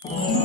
Thank you.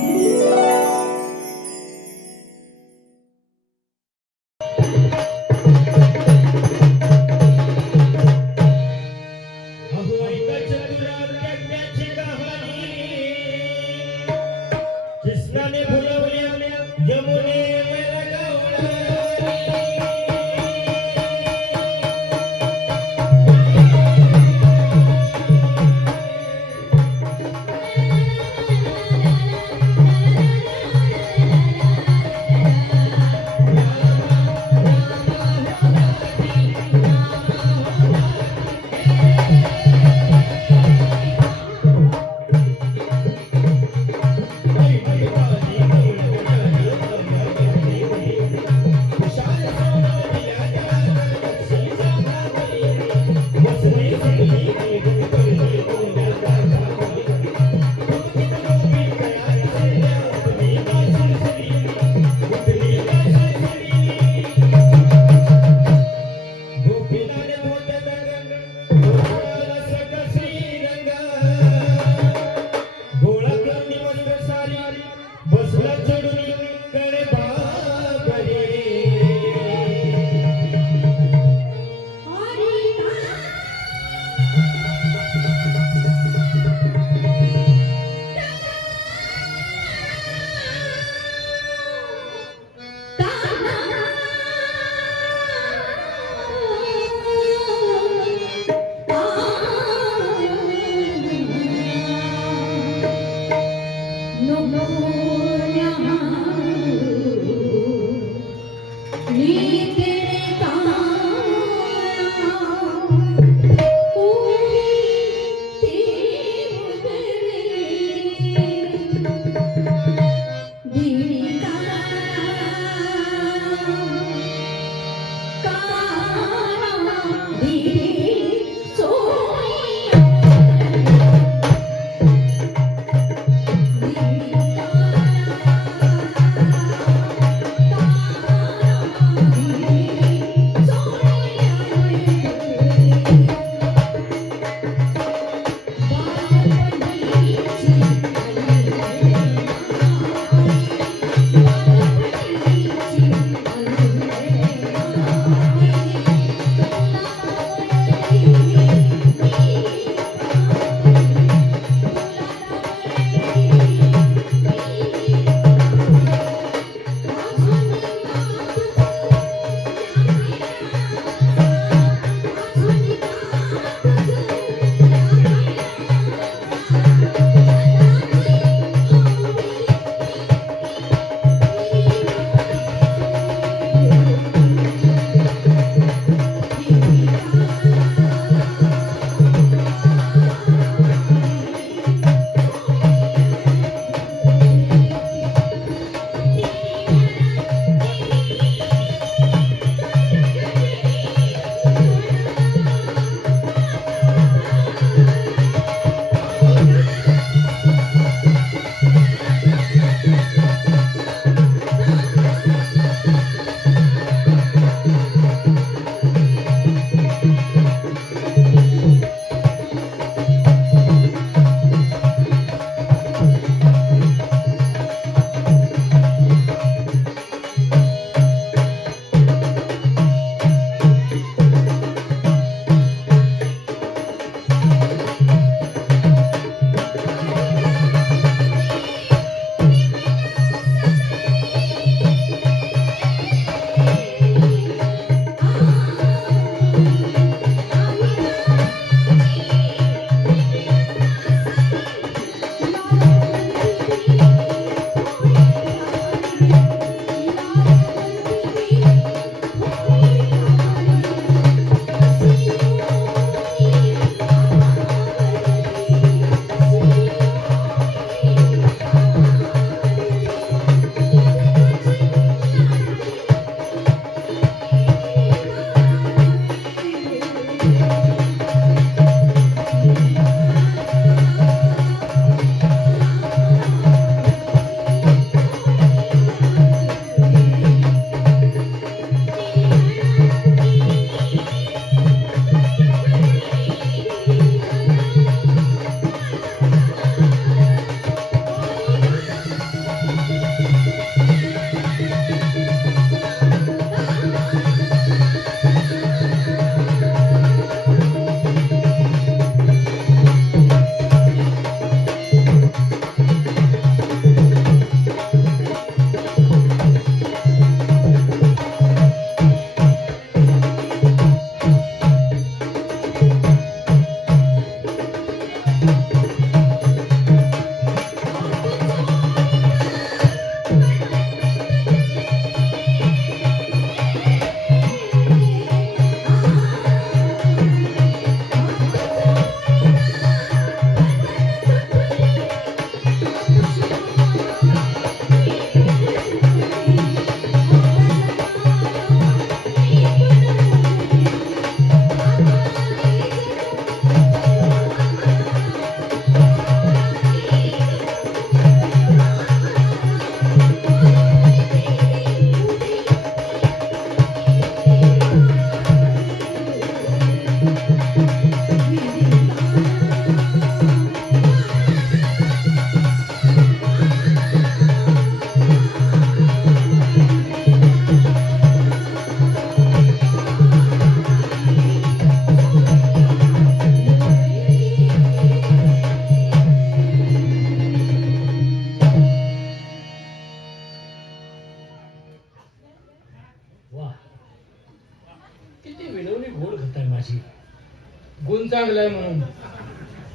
चांगलं आहे म्हणून.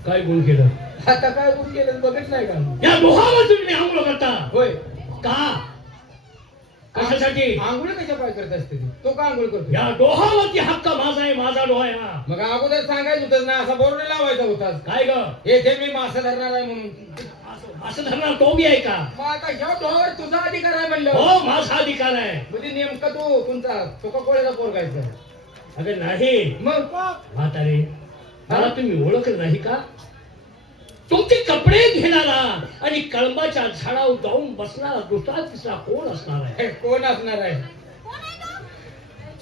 काय गुण केलं? आता काय गुण केलं बघत नाही का? या डोहावर तुम्ही आंघोळ करता होय. का? कशासाठी? आंघोळ कशा पाय करत असते ती? तो का आंघोळ करतो? या डोहावरती हक्क माझा आहे, माझा डोहा आहे हा. मग अगोदर सांगायचं होतं ना, असा बोर्ड लावायचा होता. काय ग? येथे मी मासा धरणार आहे म्हणून. असं धरणार तो बी आहे का? मग आता ह्या डोहावर तुझा अधिकार आहे म्हणलं. हो, माझा अधिकार आहे. म्हणजे नेमका तू तुमचा कोका कोळ्याचा पोरगायचा. अगं नाही. मग म्हातारे, मला तुम्ही ओळखलं नाही का? तुमचे कपडे घेणारा आणि कळंबाच्या झाडावर जाऊन बसणारा दुसरा तिसरा कोण असणार आहे? हे कोण असणार आहे?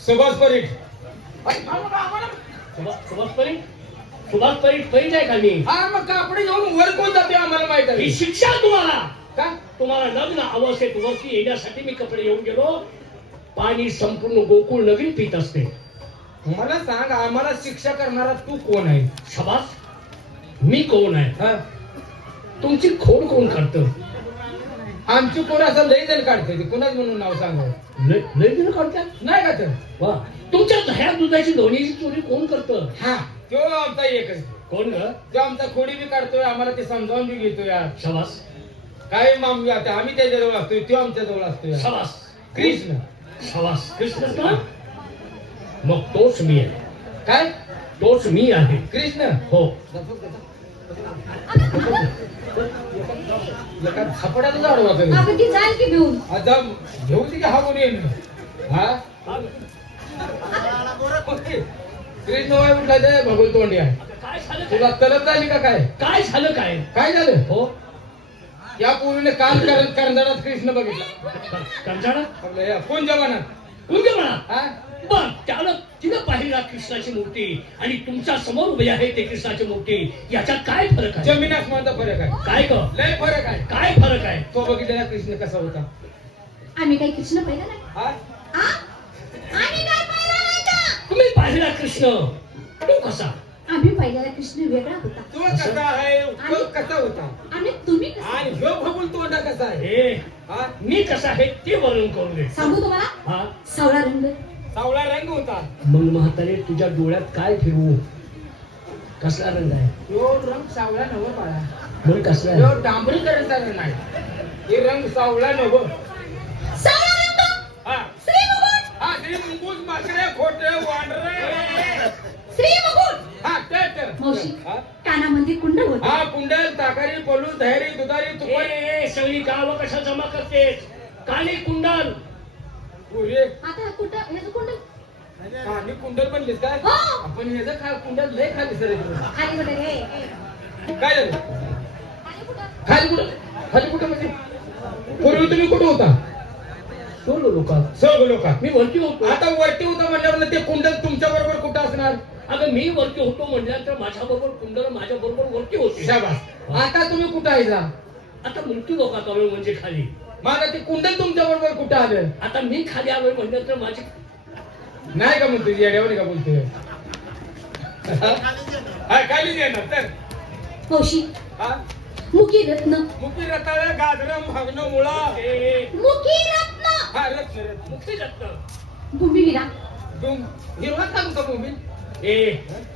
सुभाष परीट. सुभाष परीट? सुभाष परीट परीट आहे का मी? हा, मग कापडे घेऊन वर कोण जाते आम्हाला माहित आहे. ही शिक्षा तुम्हाला. का? तुम्हाला लग्न अवस्थेत वरती येण्यासाठी मी कपडे घेऊन गेलो. पाणी संपूर्ण गोकुळ नवीन पित असते. मला सांग, आम्हाला शिक्षा करणारा तू कोण आहे? शबास, मी कोण आहे? हा? तुमची खोड कोण काढतं? आमची कोण असं लय जण काढते. कुणाच म्हणून नाव सांग. लय जण काढतात नाही का तर? वा. तुमच्या दह्या दुधाची लोणीची चोरी कोण करतं? हा, तो आमचा एकच. कोण ग? तो आमचा खोडी बी काढतोय, आम्हाला ते समजावून बी घेतोय यार. शबास, काय मामी आता आम्ही त्याच्याजवळ असतोय, तो आमच्या जवळ असतोय. शबास, कृष्ण. शबास. कृष्ण का? मग तोच मी आहे. काय? तोच मी आहे. कृष्ण. हो. एका झपाट्यातच आडवा करेल. अगदी जाईल की घेऊन. आता घेऊ ती का हा कोणी येईल? हा, कृष्ण वाय उठला ते भगवंत तोंडी आहे. काय झालं? तुला तलब झाली का काय? काय झालं? काय काय झालं? हो? या पूर्वीने काल करंजाडात कृष्ण बघितला. कंटाळा? आपल्या या कोण जवानात? कोणत्या म्हणा? हा? बर, त्याला तिनं पाहिला कृष्णाची मूर्ती आणि तुमच्या समोर उभे आहे ते कृष्णाची मूर्ती. याच्यात काय फरक आहे? जमीन आसमानचा फरक आहे. काय ग? लय फरक आहे. काय फरक आहे? तो बघितलेला कृष्ण कसा होता? आम्ही काही कृष्ण पाहिला नाही. हा? आ? आम्ही काय पाहिला नाही का? तुम्ही पाहिला कृष्ण तो कसा? आम्ही पाहिलेला कृष्ण वेगळा होता. तो कसा आहे? तो कसा होता? आणि तुम्ही कसं? आणि ह्यो बघून तोंडा कसा आहे? हे हा? मी कसा आहे ते वर्णन करून दे. सांगू तुम्हाला? हा? सावळा रंग, सावळा रंग होता. मग म्हातारे तुझ्या डोळ्यात काय फिरवू? कसला रंग आहे? तो रंग सावळा नव बाळा. मग कसला आहे? तो डांबरीकरणचा रंग नाही. हे रंग सावळा नव. सावळा रंग, हा, श्री मुकुट, हा, ते मुंगूस माकडे खोटे वांडरे. श्री मुकुट. हा, ते मावशी, हा? कानामध्ये कुंड होत. हा, कुंडल, ताकारी, पलू, धैरी, दुधारी, तुपट. ए, सगळी गावं कशा जमा करते? काली कुंडल. पुरे आता कुठं हे कुंड कानी कुंडल बनलीस काय? हो. आपण ह्याचं खा कुंडल लय खाली सर. खाली कुठे रे? काय झालं? खाली कुठं? खाली कुठं? खाली कुठं म्हणजे? पूर्वी तुम्ही कुठं होता? सोडलो लोकात. सर्व लोक. मी वरती होतो. आता वरती होता म्हणल्यावर ते कुंडल तुमच्या बरोबर कुठं असणार? अगं मी वरती होतो म्हटल्यानंतर माझ्या बरोबर कुंडल माझ्या बरोबर वरती होते. शाबास. आता तुम्ही कुठं आहे जा? आता मृत्यू लोकात आलोय म्हणजे खाली. माझा ते कुंडल तुमच्या बरोबर कुठं आलं? आता मी खाली आलोय म्हटल्यानंतर माझी नाही का म्हणतो येड्यावर का बोलतोय? हा, खाली येणार तर. मावशी, हा? मुकी रत्न, मुकी रताळ, गाजरं, भागणं, मुळा. मुकी रत्न, हा, रत्न, रत्न. मुक्ती रत्न. भूमी विरा. हिरवा का तुमचा भूमी? ए,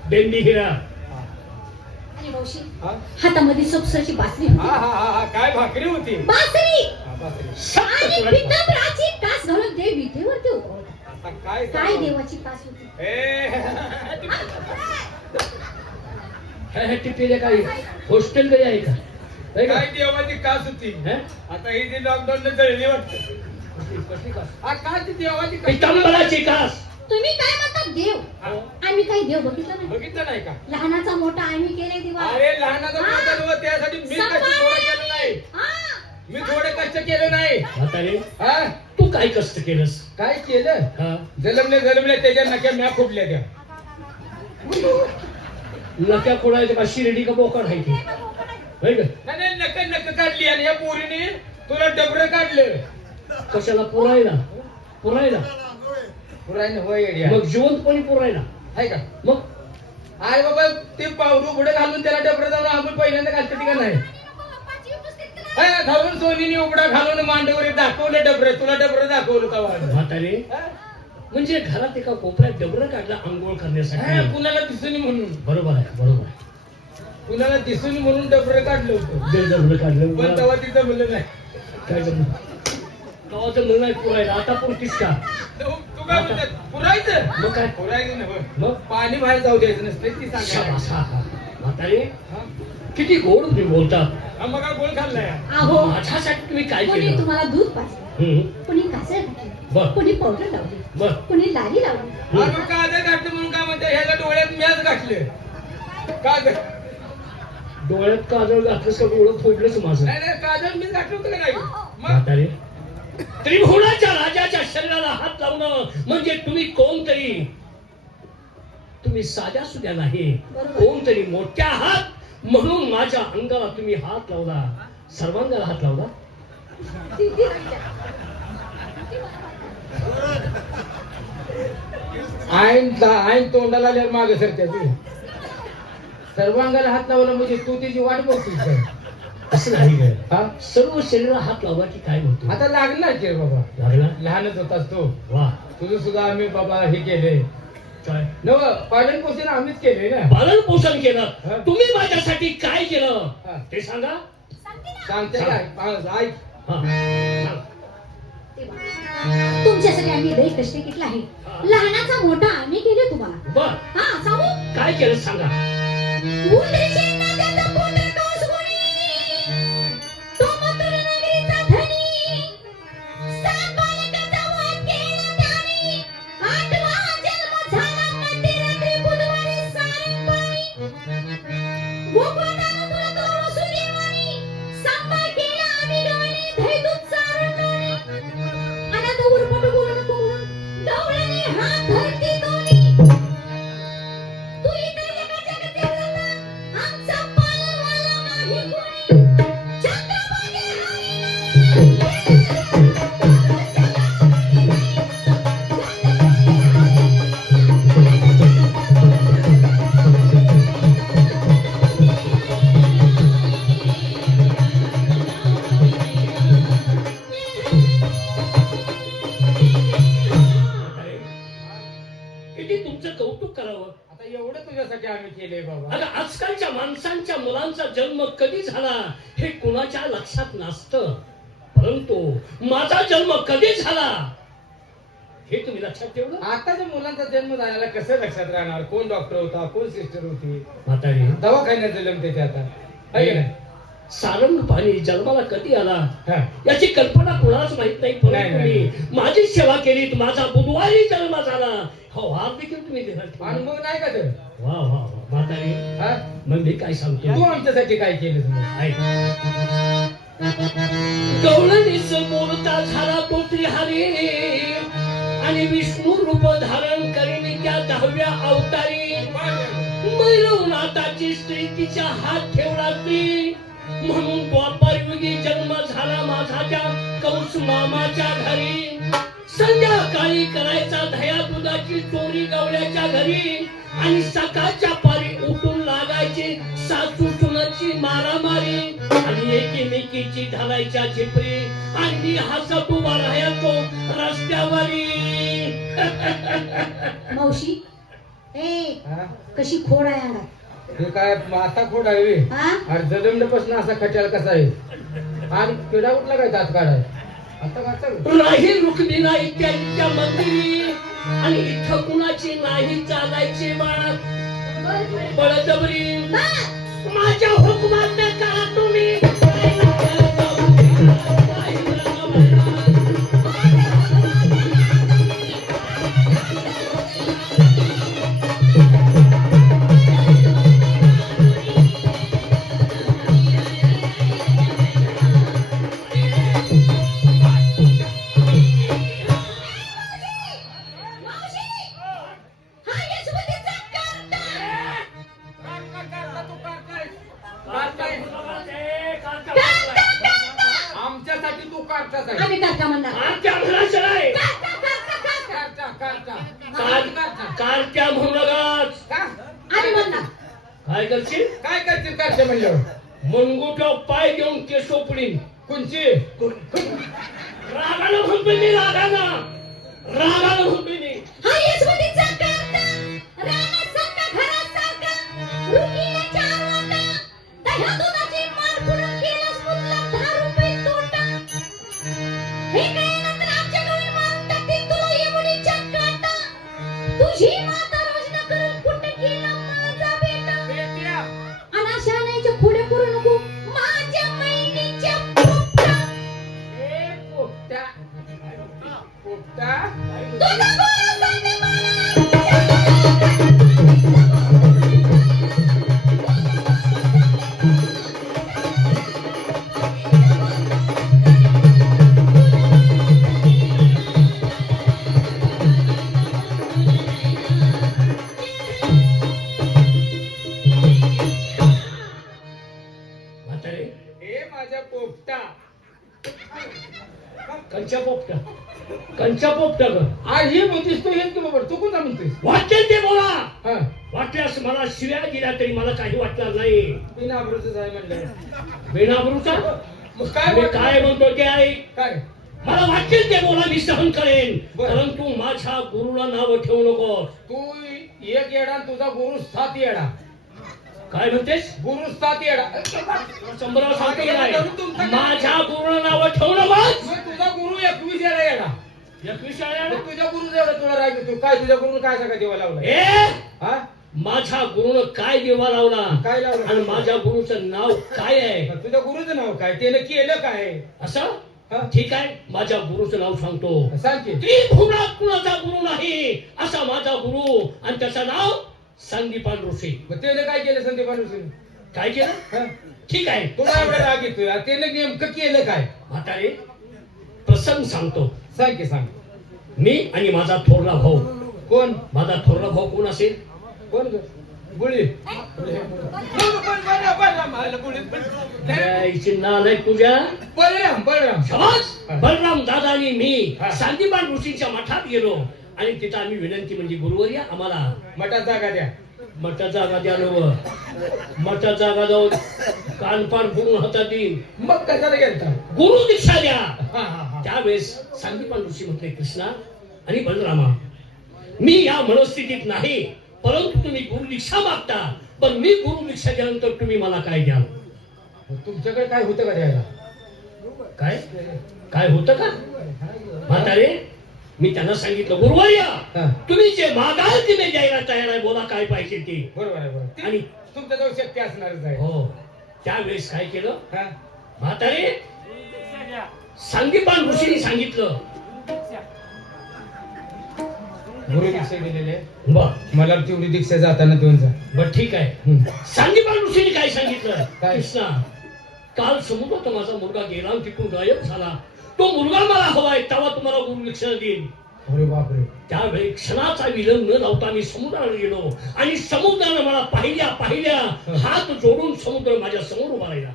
बेंबी हिरा. आणि मावशी, हा? हातामध्ये सपसाची बासरी हा, होती. हा, हा, हा, काय भाकरी होती? बासरी हा, बापरे. आणि पितांबराची तास घालून देव विठेवरती होतो. आता काय काय सांगू? देवाची तास होती? ए, टिपेले काही हॉस्टेल काही आहे का? आहे का? काय देवाची कास होती? हे? आता ही जी लॉकडाऊन जळली वाटत. कसली का? हा, कास ती देवाची कास. पितांबराची कास. तुम्ही काय म्हणता देव? हा. आम्ही काही देव बघितला नाही. बघितलं नाही का? लहानाचा मोठा आम्ही केले दिवा. अरे लहानाचा हा. मोठा नव्हं, त्यासाठी मी कष्ट थोडं केलं नाही. हा. मी थोडे कष्ट केलं नाही. म्हातारे, हा? तू काय कष्ट केलंस? काय केलं? हा? जलमले त्याच्या नक्या म्या फुटल्या त्या. नक्या कोणाच्या का शिर्डी का बोकड आहे की? होय का? नाही नक काढली आणि या पोरीने तुला डबरं काढलं. कशाला पुरायला? पुरायला पुरायला होय येड्या. मग जिवंतपणी पुरायला आहे का? मग अरे बाबा ते पावरू पुढे घालून त्याला डबरं जाऊन आपण पहिल्यांदा घालतो ती का नाही? हा, घालून सोनीने उघडा घालून मांडीवर दाखवलं डबरं. तुला डबरं दाखवलं का वाढ? म्हातारे, म्हणजे घरात एका कोपऱ्यात डबरं काढलं आंघोळ करण्यासाठी. कुणाला दिसून म्हणून, बरोबर आहे, बरोबर आहे. कुणाला दिसून म्हणून डबरं काढलं होतं, डबरं काढलं पण तेव्हा तिथं म्हणलं नाही. काय जमलं गावाचं म्हणणं आहे पुरायला, आता पुरतीस का? तू काय म्हणतात पुरायचं? मग काय? पुरायचं ना मग पाणी बाहेर जाऊ द्यायचं नसतं ती सांगायला. शाबास, हा, हा. म्हातारे हा? किती गोड तुम्ही बोलतात. हा, मग काय गोळ खाल्लाय? अहो माझ्यासाठी तुम्ही काय कोणी केलं? तुम्हाला दूध पाजलं, हम्म, कोणी कासळ घातली, बर कोणी पावडर लावली, बर. कोणी लाली लावली. हा, मग काजळ घातलं म्हणून काय म्हणते, ह्याच्या डोळ्यात मॅच घातले काजळ. डोळ्यात काजळ घातलंस का डोळं फोडलंच माझं. नाही नाही, काजळ मीच घातलं होतं का नाही? मग म्हातारे त्रिभुवनाच्या राजाच्या शरीराला हात लावणं म्हणजे तुम्ही कोणतरी, तुम्ही साध्या सुद्या नाही, बरोबर. कोणतरी मोठ्या आहात म्हणून माझ्या अंगाला तुम्ही हात लावला, सर्वांगाला हात लावला. आईन तोंडाला आल्यावर मागे सरत्या ती. सर्वांगाला हात लावला म्हणजे तू तिची वाट बघतोस. असं नाही गं. हा, सर्व शरीराला हात लावला की काय म्हणतो? आता लागणार की रे बाबा, लागला. लहानच होतास तो. वा तुझं सुद्धा आम्ही बाबा हे केले काय नव, पालन पोषण आम्हीच केले ना. पालन पोषण हा. केलं. तुम्ही माझ्यासाठी काय केलं हा. ते सांगा. सांगते काय? ऐक. हा. सांग. तुमच्यासाठी आम्ही लई कष्ट केले आहे. लहानाचा मोठा आम्ही केले तुम्हाला. बर हा सांगू. काय केलं सांगा. उंदरीचे नागाचा पुत्र टोचगुणी, तो मथुरा नगरीचा धनी. 7 बालकांचा वध केला त्याने, 8वा जन्म झाला मध्यरात्री बुधवारी सायंकाळी. गोकुळात तुला तो सूर्यवाणी, सांभाळ केला आम्ही डोळ्याने धैदूत सारंगाने. अनंत उरपट बोलून बोलून डोळ्याने हात धरती दोन्ही. तू इतर जगाच्या गतीला आमचा पालनवाला नाही कोणी. चंद्रभागे किती तुमचं कौतुक करावं. आता एवढं तुझ्यासाठी आम्ही केले बाबा. आता आजकालच्या माणसांच्या मुलांचा जन्म कधी झाला हे कुणाच्या लक्षात नसतं, परंतु माझा जन्म कधी झाला हे तुम्ही लक्षात ठेवलं. आताच्या मुलांचा जन्म झालेला कसं लक्षात राहणार? कोण डॉक्टर होता, कोण सिस्टर होती, म्हातारी दवाखान्यात जन्मते ते आता आहे का नाही? सारंग पाणी जन्माला कधी आला हा. याची कल्पना कोणाच माहित नाही, नाही, परंतु नाही. मी माझी सेवा केली, माझा बुधवारी जन्म झाला. हो हा देखील तुम्ही ध्यानात ठेवा. अनुभव नाही का तर? वा वा वा म्हातारी, हा? मग मी काय तू सांगतो आमच्यासाठी काय केलं तुम्ही? ऐक. गवळणीस बोलता झाला तो त्रिहरी, आणि विष्णू रूप धारण करीन त्या 10व्या अवतारी. मैरवनाथाची स्त्री तिच्या हात ठेवला स्त्री, म्हणून द्वापार युगी जन्म झाला माझा त्या कंस मामाच्या घरी. संध्याकाळी करायचा दह्या दुधाची चोरी गवळ्याच्या घरी, आणि सकाळच्या पारी उठून लागायची सासू सुनाची मारामारी, आणि एकीमेकीची घालायच्या झिपरी, आणि मी हसत उभा राहायचो रस्त्यावरी. मावशी ए हा? कशी खोड आहे अंगात. हे काय आता खोड आहे बे? हा अरे जलमल्यापासून असा खट्याळ कसा आहे? आणि किडा उठला काय दात काढाय? आता का नाही रुक्मिणा इत्यादीच्या मंदिरी, आणि इथं कुणाची नाही चालायची बाळात बळजबरी. माझ्या हुकमात करा तुम्ही. आमच्यासाठी तू काढताच आहे. आम्ही काका म्हणणार. कारच्या म्हणायचं नाही. काढता, काढता. कारच्या म्हणू नकाच. का? आम्ही म्हणणार. काय करशील? काय करतील काढते म्हणल्यावर? मनगुटाव पाय घेऊन केसो पुढील. कोणची? रागानं म्हणतोय मी, रागानं म्हणतोय मी. तुझा गोळा सांगते म्हातारे हे माझ्या पोपटा कंचा पोपटा कंचा पोपटा ग आज हे म्हणतेस तो हेच की बाबा तू कोणता म्हणतोस वाटेल ते बोला हा वाटल्यास मला शिव्या दिल्या तरी मला काही वाटणार नाही बिना आबरूचं आहे म्हणलं बेनाबरूचा मग काय मी वाटलं? काय म्हणतो ते ऐक काय मला वाटेल ते बोला मी सहन करेन बरं. परंतु माझ्या गुरुला नाव ठेवू नको तू एक येडा आणि तुझा गुरु 7 येडा काय म्हणतेस गुरु 7 येडा शंभराव सांगतो की नाही माझ्या गुरुला नाव ठेवू नको मग तुझा गुरु 21 येडा येडा 21 आल्या मग तुझ्या गुरु जेवढा तुला राग येतो काय तुझ्या गुरुने काय सगळं देवा लावलं ए हा माझ्या गुरुनं काय देवा लावला काय लावलं आणि माझ्या गुरुचं नाव काय आहे तुझ्या गुरुचं नाव काय त्याने केलं काय असं हा? ठीक आहे माझ्या गुरुचं नाव सांगतो सांग की त्रिभुवनात कुणाचा गुरु नाही असा माझा गुरु आणि त्याचं नाव संदीपान ऋषी मग त्याने काय केलं संदीप अनुसून काय केलं ठीक आहे तुला एवढा राग येतोय आणि त्याने नेमकं केलं काय म्हातारे प्रसंग सांगतो सांग की सांग मी आणि माझा थोरला भाऊ कोण माझा थोरला भाऊ कोण असेल कोण ग गुळी यायची नालायक तुझ्या बलराम बलराम शाबास हा. बलराम दादा आणि मी हा. संदीपान ऋषींच्या मठात गेलो आणि तिथं आम्ही विनंती म्हणजे गुरुवर्या आम्हाला मठात जागा द्या मठात जागा द्या नव मठात जागा जाऊ कानपान फुगून हातात देईन मग कशाला गेलता गुरु दीक्षा द्या हा हा हा त्यावेळेस संदीपान ऋषी म्हटले कृष्णा आणि बलरामा मी या मनस्थितीत नाही परंतु तुम्ही गुरु दीक्षा मागता पण मी गुरु दीक्षा दिल्यानंतर तुम्ही मला काय द्याल तुमच्याकडे काय होतं का द्यायला काय काय होतं का म्हातारे मी त्यांना सांगितलं गुरुवर्या हा. तुम्ही जे मागाल ते मी द्यायला तयार आहे बोला काय पाहिजे ते बरोबर आहे बरोबर आणि तुमच्याजवळ शक्य असणारच आहे हो त्यावेळेस काय केलं हा म्हातारे संदीपान ऋषींनी सांगितलं गुरु दीक्षा दिलेले बर मला तेवढी दीक्षा जाताना देऊन जा बर ठीक आहे हम्म. संदीपान ऋषींनी काय सांगितलं काय? कृष्णा काल समुद्रात माझा मुलगा गेला आणि तिथून गायब झाला तो मुलगा मला हवाय तेव्हा तुम्हाला गुरु दीक्षा देईन अरे बापरे त्यावेळी क्षणाचा विलंब न लावता मी समुद्राला गेलो आणि समुद्रानं मला पाहिल्या हात जोडून समुद्र माझ्या समोर उभा राहिला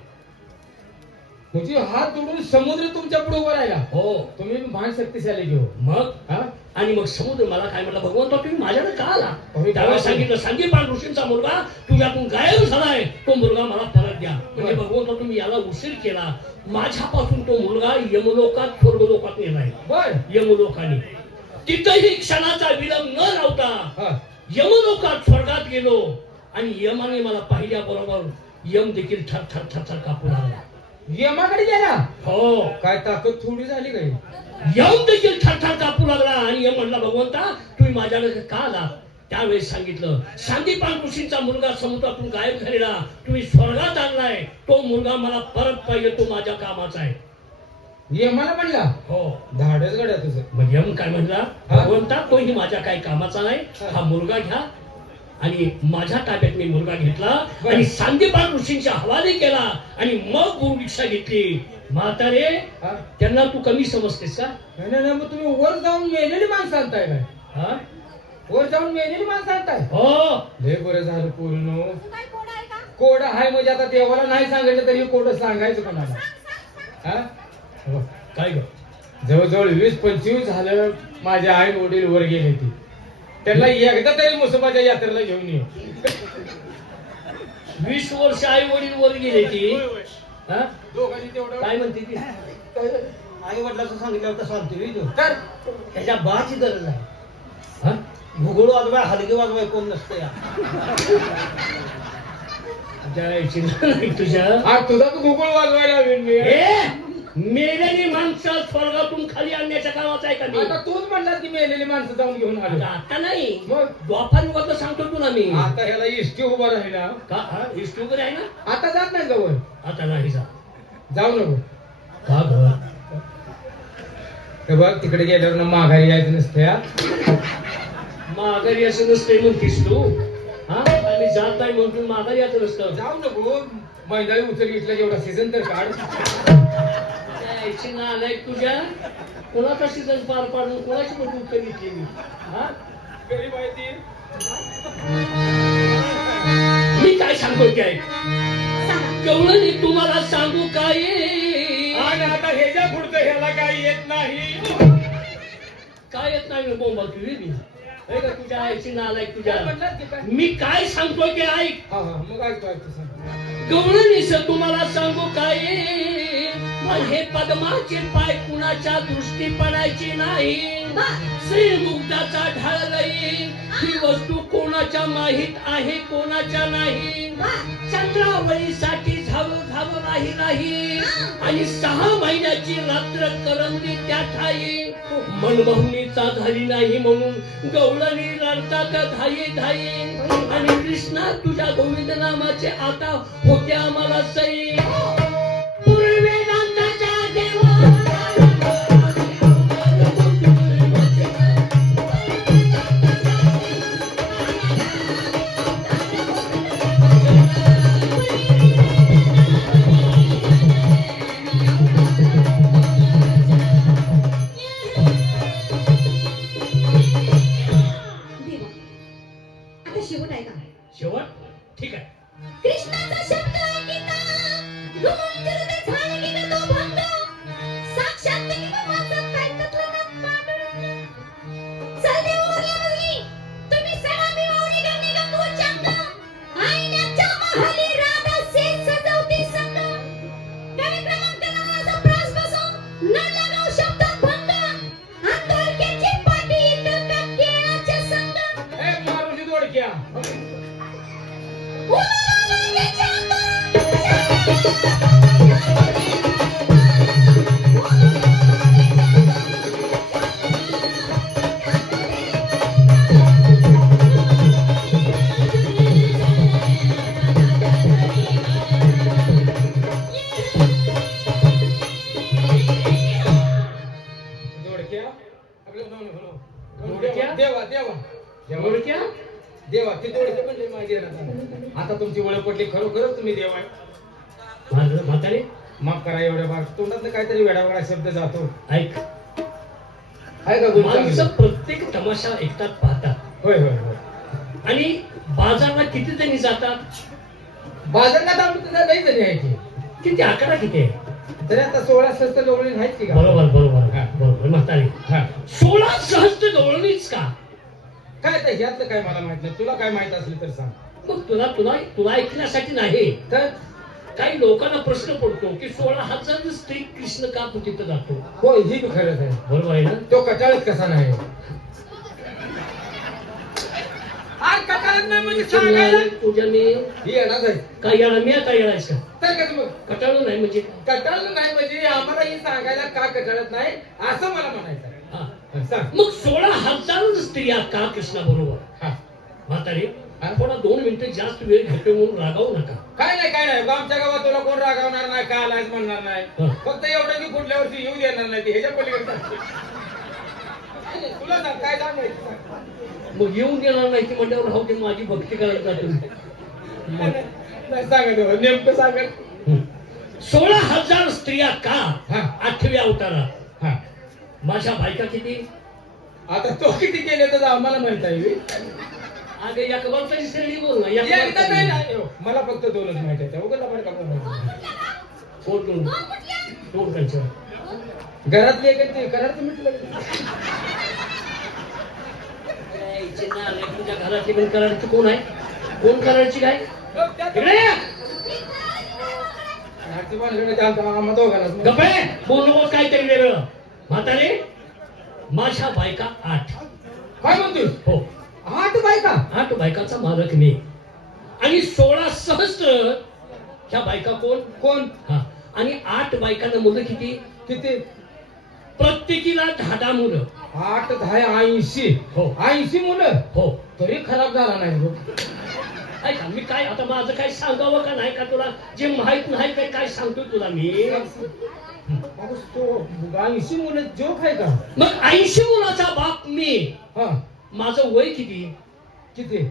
म्हणजे हात जोडून समुद्र तुमच्या पुढे उभा राहिला हो तुम्ही महान शक्तिशाली घेऊ मग हा आणि मग समुद्र मला काय म्हटलं भगवंता तुम्ही माझ्याकडे का आला अरे त्यावेळेस बापरे. सांगितलं संदीपान ऋषींचा मुलगा तुझ्यातून गायब झालाय तो मुलगा मला परत द्या म्हणजे भगवंता तुम्ही याला उशीर केला माझ्यापासून तो मुलगा यमलोकात स्वर्गलोकात नेलाय बर यमलोकाने तिथंही क्षणाचा विलंब न लावता हा यमलोकात स्वर्गात गेलो आणि यमाने मला पाहिल्या बरोबर यम देखील थर थर थर थर कापू लागला यमाकडे गेला हो काय ताकद थोडी झाली काही यम देखील थर थर कापू लागला आणि यम म्हणला भगवंता तुम्ही माझ्याकडे का आला त्यावेळेस सांगितलं संदीपान ऋषींचा मुलगा समुद्रातून गायब झालेला तुम्ही स्वर्गात आणलाय तो मुलगा मला परत पाहिजे तो माझ्या कामाचा आहे यमाला म्हणला हो धाडच गड्या तुझं मग यम काय म्हणला हा? भगवंता तोही माझ्या काही कामाचा नाही हा मुलगा घ्या आणि माझ्या ताब्यात मी मुलगा घेतला बरं. आणि संदीपान ऋषींच्या हवाले केला आणि मग गुरु दीक्षा घेतली म्हातारे हा? त्यांना तू कमी समजतेस का नाही नाही, मग तुम्ही वर जाऊन मेलेली माणसं आणताय काय हा वर जाऊन मेलेली माणसं आणताय हो लय बरं झालं पूर्ण काय कोण आहे का कोड आहे म्हणजे आता देवाला नाही सांगितलं तरी कोड सांगायचं कोणाला हा हो. काय ग जवळजवळ 20-25 झालं माझ्या आई वडील वर गेले ती त्यांना एकदा तरी मुसोबाच्या यात्रेला घेऊन ये 20 वर्ष आई वडील वर गेले ती हा? दोघांनी तेवढं काय म्हणते ती आई वडिलांचं सांगितलं तर सांगते तू तर त्याच्या बाची गरज आहे हा? भूगोल वाजवाय हलगे वाजवाय कोण नसतं या जायची नाही तुझ्या आज तुझा तू भूगोल वाजवायला हवी मी मेलेली माणसं स्वर्गातून खाली आणण्याच्या कामाचा आहे का मी आता तूच म्हणलास की मेलेली माणसं जाऊन घेऊन आलो आता नाही मग द्वापार युगातलं सांगतो तुला मी आता ह्याला इष्टी उभा राहिला का हा? इष्ट वगैरे आहे ना आता जात नाही जवळ आता नाही जा जाऊ नको का ग हे बघ तिकडे गेल्यावर ना माघारी यायचं नसतं या. माघारी असं नसतंय म्हणतीस तू हा आणि जात नाही म्हणून माघारी याचं नसतं. जाऊ नको मैदानी उचल घेतला एवढा सीझन तर काढ. यायची नालायक तुझ्या कोणाचा सीझन पार पाडून कोणाची पण उत्तर घेतली मी हा गरीब आहे ती. मी काय सांगतो की ऐक सांगा. गवळणी तुम्हाला सांगू काय आणि आता ह्याच्या पुढचं ह्याला काही येत नाही. काय येत नाही बोंबा तुझी मी हे का तुझ्या आईची नालायक तुझ्या काय म्हणलात की काय? मी काय सांगतो की ऐक हा हा मग ऐकतो सांग. गवळणीस तुम्हाला सांगू काय पण हे पद्माचे पाय कुणाच्या दृष्टी पडायची नाही श्रीमुक्ताचा ढाळ नाही ही वस्तू कोणाच्या माहीत आहे कोणाच्या नाही चंद्रावळीसाठी झावं झावं नाही आणि 6 महिन्याची रात्र करंदी त्या ठाई मनमोहनीचा झाली नाही म्हणून गवळणी रडतात धाई धाई आणि कृष्णा तुझ्या गोविंद नामाचे आता होते आम्हाला सई पूर्वेदांताच्या देवा देवा, आता शेवट आहे का? शेवट ठीक आहे कृष्णाचा शब्द ऐकिता रोमांचरते झाले की तो भंग साक्षात देवाचं काय तत्वज्ञान पांडुरंग सदैव उरल्या मुली तुम्ही सडा बिवावणी गणी गंगू चंद आईण्याच्या महाली राधा सेन सजवती संग कार्यक्रमात करायचा प्रास बसव न लगाव शब्दात भंग आंदोलकाची पाठी इथं का केळाच्या संग ए मारुती दोडक्या. दोडक्या आपलं दोडक्या? देवा देवा दोडक्या? देवा ते दोडके म्हणजे माझे आता तुमची ओळख पटली खरोखरच तुम्ही देवा आहे. माझं म्हातारे माफ करा एवढ्या भाग तोंडात काहीतरी वेडावेळा शब्द जातो. ऐक आहे का गुण माणसं चांगलं? प्रत्येक तमाशा ऐकतात पाहतात होय होय होय. आणि बाजारला किती जणी जातात बाजारात आपण तुझा नाही जरी आहे की किती आकडा किती आहे तरी आता 16 सहस्त्र गवळणी आहेत की का? बरोबर बरोबर हा. बरोबर म्हातारे हा 16 सहस्त्र गवळणीच का काय तर ह्यातलं काय मला माहित नाही तुला काय माहित असलं तर सांग. मग तुला तुला तुला ऐकण्यासाठी नाही तर काही लोकांना प्रश्न पडतो की 16,000 स्त्री कृष्ण का तू तिथं जातो होय ही बी खरंच आहे. बरोबर आहे ना तो कटाळच कसा नाही आज कटाळत नाही म्हणजे सांगायला तुझ्या मी ही येणार आहे. काय येणार मी काय येणार का तर का मग कटाळू नाही म्हणजे कटाळलं नाही म्हणजे आम्हाला ही सांगायला का कटाळत नाही असं मला म्हणायचं आहे. हा. हा, सांग. मग 16,000 स्त्रिया का कृष्णा बरोबर हा. म्हातारे हा? थोडा 2 मिनिटं जास्त वेळ घेतोय म्हणून रागावू नका काय नाही आमच्या गावात तुला कोण रागावणार नाही का आलायच म्हणणार नाही हा. फक्त एवढं की पुढल्या वर्षी येऊ देणार नाही ते ह्याच्या पलीकडे तुला सांग काय सांगायचं सांग. मग येऊन देणार नाही की म्हटल्यावर राहू दे माझी भक्ती करायला जातो नाही सांगत नेमकं सांगत 16,000 स्त्रिया का हा. 8व्या अवतारात हा माझ्या बायका किती आता तो किती केले तर आम्हाला माहित आहे अगं या कबाबची श्रेणी बोल ना एकदा नाही नाही हो. मला फक्त 2च माहित आहे उगाच आपण का बोलणार? फोन त्यांच्या घरातली एक ते घरात म्हटलं तुझ्या घरातली पण करायची कोण आहे कोण करायची काय इकडे ये. आम्हा दोघांनाच माहित. गप्पे बोल नको काहीतरी वेगळं म्हातारे माझ्या बायका 8 काय म्हणतोस हो 8 बायका 8 बायकाचा मालक मी आणि 16 सहस्त्र ह्या बायका कोण कोण हा आणि 8 बायकांना मुलं किती किती प्रत्येकीला 10 मुलं 8 10 80 हो 80 मुलं हो तरी खराब झाला नाही हो. ऐका मी काय आता माझं काय सांगावं का नाही का तुला जे माहित नाही ते काय सांगतोय तुला मी अहो, तो 80 मुलं जोक आहे का? मग 80 मुलाचा बाप मी. हा माझं वय किती? किती?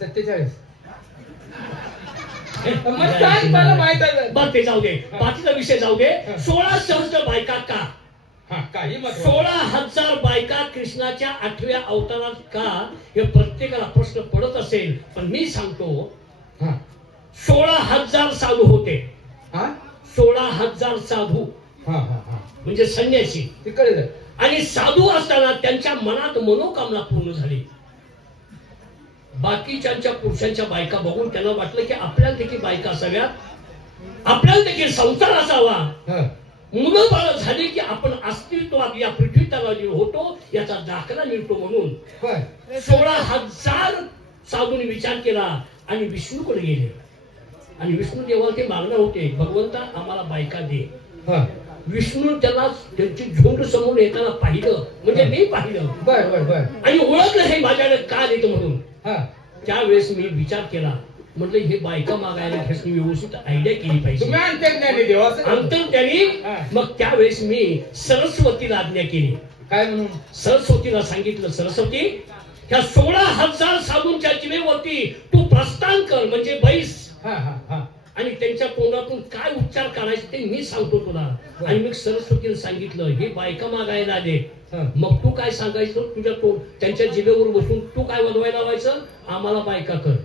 47. मग सांग, मला माहित आहे. बरं ते जाऊ दे, बाकीचा विषय जाऊ दे. 16 सहस्त्र बायका का? हा काही मत 16,000 बायका कृष्णाच्या 8व्या अवतारात का? हे प्रत्येकाला प्रश्न पडत असेल, पण मी सांगतो. हा 16,000 साधू होते. हा 16,000 साधू हा हा हा म्हणजे संन्यासी. ते कळलं. आणि साधू असताना त्यांच्या मनात मनोकामना पूर्ण झाली. बाकीच्या पुरुषांच्या बायका बघून त्यांना वाटलं की आपल्याला देखील बायका असाव्यात, आपल्याला देखील संसार असावा, हा मुलं बाळ झाली की आपण अस्तित्वात या पृथ्वी तलावर होतो याचा दाखला मिळतो. म्हणून होय. 16,000 साधूंनी विचार केला आणि विष्णूकडे गेले. आणि विष्णू देवाला ते मागणार होते, भगवंता आम्हाला बायका दे. हा विष्णू त्याला त्यांची झुंड समोर येताना पाहिलं, म्हणजे मी पाहिलं बर बर बर. आणि ओळखलं हे माझ्याकडे का देतं म्हणून. हा त्यावेळेस मी विचार केला, म्हटलं हे बायका मागायला ह्याची व्यवस्थित आयडिया केली पाहिजे. तुम्ही अंतर्ज्ञानी देवाचं. अंतर त्यांनी. हा. मग त्यावेळेस मी सरस्वतीला आज्ञा केली. काय म्हणून? सरस्वतीला सांगितलं, सरस्वती ह्या 16,000 साधूंच्या जिभेवरती तू प्रस्थान कर, म्हणजे बैस. हा हा हा आणि त्यांच्या तोंडातून काय उच्चार काढायचे ते मी सांगतो तुला. आणि मग सरस्वतीला सांगितलं, हे बायका मागायला आले, हा. मग तू काय सांगायचं, तुझ्या तोंड त्यांच्या जिभेवर बसून तू काय वदवायला लावायचं, आम्हाला बायका कर.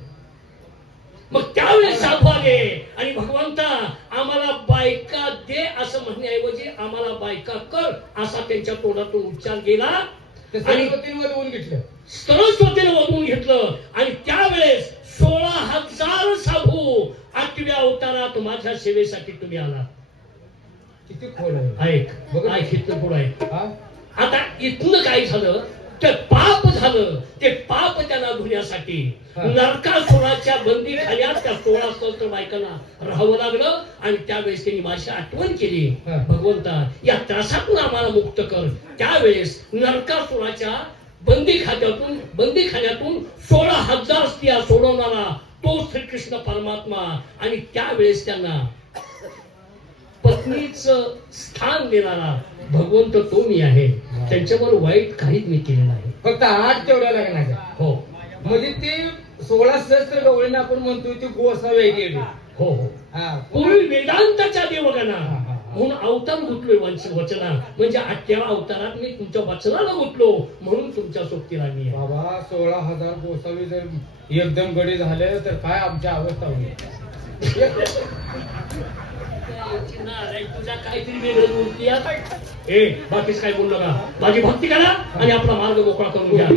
मग त्यावेळेस साधू आले आणि भगवंता आम्हाला बायका दे असं म्हणण्याऐवजी आम्हाला बायका कर असा त्यांच्या तोंडातून उच्चार गेला. ते आणि सरस्वतीने वधवून घेतलं. सरस्वतीने वधवून घेतलं. आणि त्यावेळेस 16,000 साधू 8व्या अवतारात माझ्या सेवेसाठी तुम्ही आला. किती खोल आहे. ऐक बघ. ऐक, इथनं पुढं आहे. हा आता इथनं काय झालं, ते पाप झालं. ते पाप त्यांना धुण्यासाठी हा. नरकासुराच्या बंदी खाण्यात त्या 16 सहस्त्र बायकांना राहावं लागलं. आणि त्यावेळेस त्यांनी माझी आठवण केली, हा. भगवंता या त्रासातून आम्हाला मुक्त कर. त्यावेळेस नरकासुराच्या बंदीखान्यातून 16,000 स्त्रिया सोडवणारा तो श्रीकृष्ण परमात्मा. आणि त्यावेळेस त्यांना पत्नीचं स्थान देणारा भगवंत तो मी आहे. त्यांच्यावर वाईट काहीच मी केलं नाही. फक्त 8 तेवढ्या लग्नाच्या. हो म्हणजे ते 16 सहस्त्र गवळीने आपण म्हणतोय ते गोसावे गेले. हो हो. हा पूर्वी वेदांताच्या देवगणा हा, हा. म्हणून अवतार गुंतलोय वचना. म्हणजे 8व्या अवतारात मी तुमच्या वचनाला गुंतलो म्हणून तुमच्या सोबतीला मी आहे. बाबा 16,000 गोसावी जर एकदम गडी झाले तर काय आमची अवस्था होईल. तुझ्या काहीतरी वेगळं मूर्ती आहे. बाकीच काय बोलू नका. माझी भक्ती करा आणि आपला मार्ग मोकळा करून घ्या.